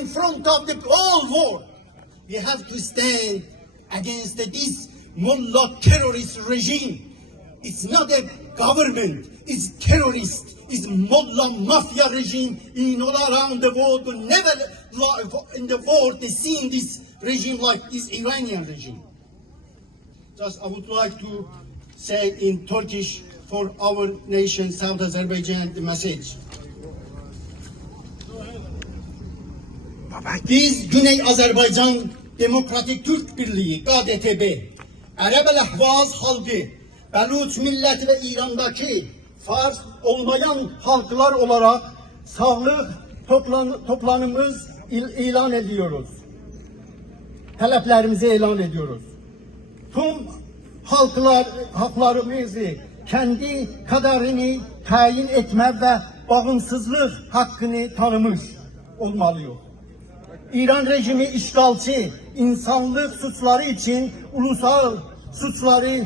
in front of the whole world. We have to stand against this mullah terrorist regime. It's not a government, it's terrorist, it's mullah mafia regime in all around the world. Never in the world they seen this regime like this Iranian regime. Just I would like to say in Turkish for our nation, South Azerbaijan, the message. Biz Güney Azerbaycan Demokratik Türk Birliği, KDTB, Arab-ı Ahvaz halkı, Beluç milleti ve İran'daki farz olmayan halklar olarak sağlık toplanımız ilan ediyoruz. Taleplerimizi ilan ediyoruz. Tüm haklarımızı kendi kaderini tayin etme ve bağımsızlık hakkını tanımış olmalıyız. İran rejimi işgalci, insanlık suçları için ulusal suçları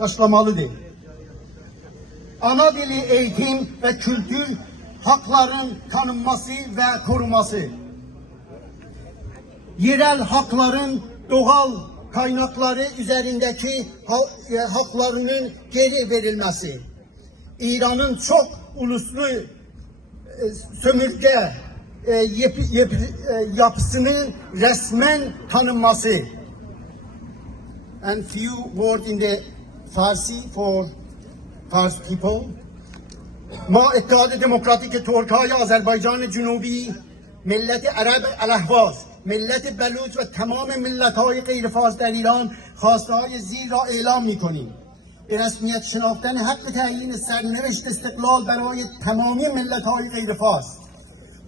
başlamalıdır. Ana dili eğitim ve kültür hakların tanınması ve koruması. Yerel hakların doğal kaynakları üzerindeki haklarının geri verilmesi. İran'ın çok uluslu sömürge yapısının resmen tanınması. And few words in the Farsi for Fars people. ما اتحاد دموکراتیک ترک‌های آذربایجان جنوبی، ملت عرب الاهواز، ملت بلوچ و تمام ملت‌های غیرفارس در ایران خواسته‌های زیر را اعلام می‌کنیم. به رسمیت شناختن حق تعیین سرنوشت استقلال برای تمامی ملت‌های غیرفارس،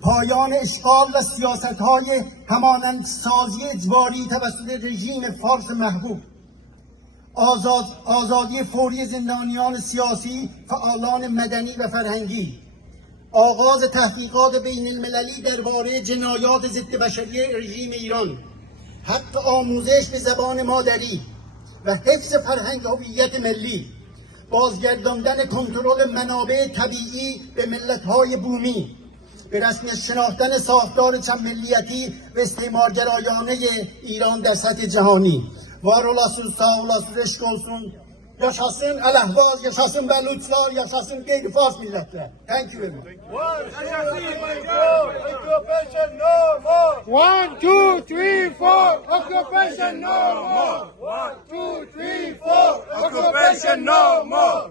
پایان اشغال و سیاست‌های همانند سازی اجباری توسط رژیم فارس محبوب، آزادی فوری زندانیان سیاسی، فعالان مدنی و فرهنگی، آغاز تحقیقات بین المللی درباره جنایات ضد بشری رژیم ایران، حق آموزش به زبان مادری و حفظ فرهنگ هویت ملی، بازگرداندن کنترل منابع طبیعی به ملت‌های بومی، به رسمیت شناختن ساختار چند ملیتی و استعمارگرایانه ایران در سطح جهانی. Var olasın, sağ olasın, eşk olsun. Yaşasın El-Ahvaz, yaşasın Beluçlar, yaşasın Geyri-Fars milletler. Thank you very much. 1, 2, 3, 4, occupation no more. 1, 2, 3, 4, occupation no more.